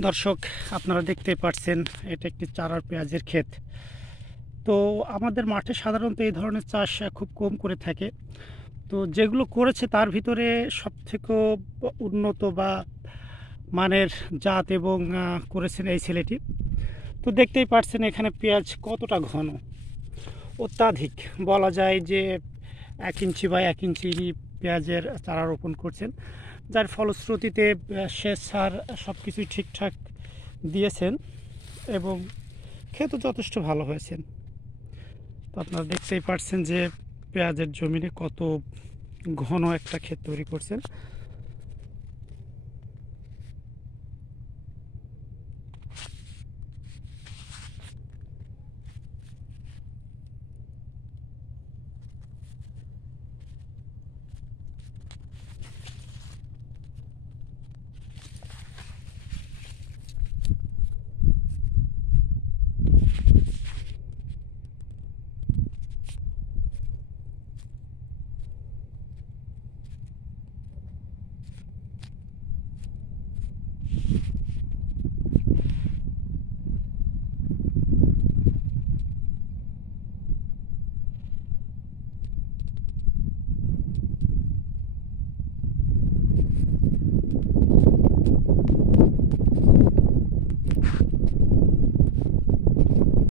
দর্শক, আপনারা দেখতেই পাচ্ছেন এটা একটি চারার পেঁয়াজের ক্ষেত। তো আমাদের মাঠে সাধারণত এই ধরনের চাষ খুব কম করে থাকে। তো যেগুলো করেছে তার ভিতরে সবথেকে উন্নত বা মানের জাত এবং করেছেন এই ছেলেটি। তো দেখতেই পাচ্ছেন এখানে পেঁয়াজ কতটা ঘন, অত্যাধিক বলা যায় যে 1 ইঞ্চি বাই 1 ইঞ্চি পেঁয়াজের চারা রোপণ করছেন, যার ফলশ্রুতিতে সেচ সার সব কিছুই ঠিকঠাক দিয়েছেন এবং খেতে যথেষ্ট ভালো হয়েছেন। তো আপনারা দেখতেই পাচ্ছেন যে পেঁয়াজের জমিনে কত ঘন একটা ক্ষেত তৈরি করছেন।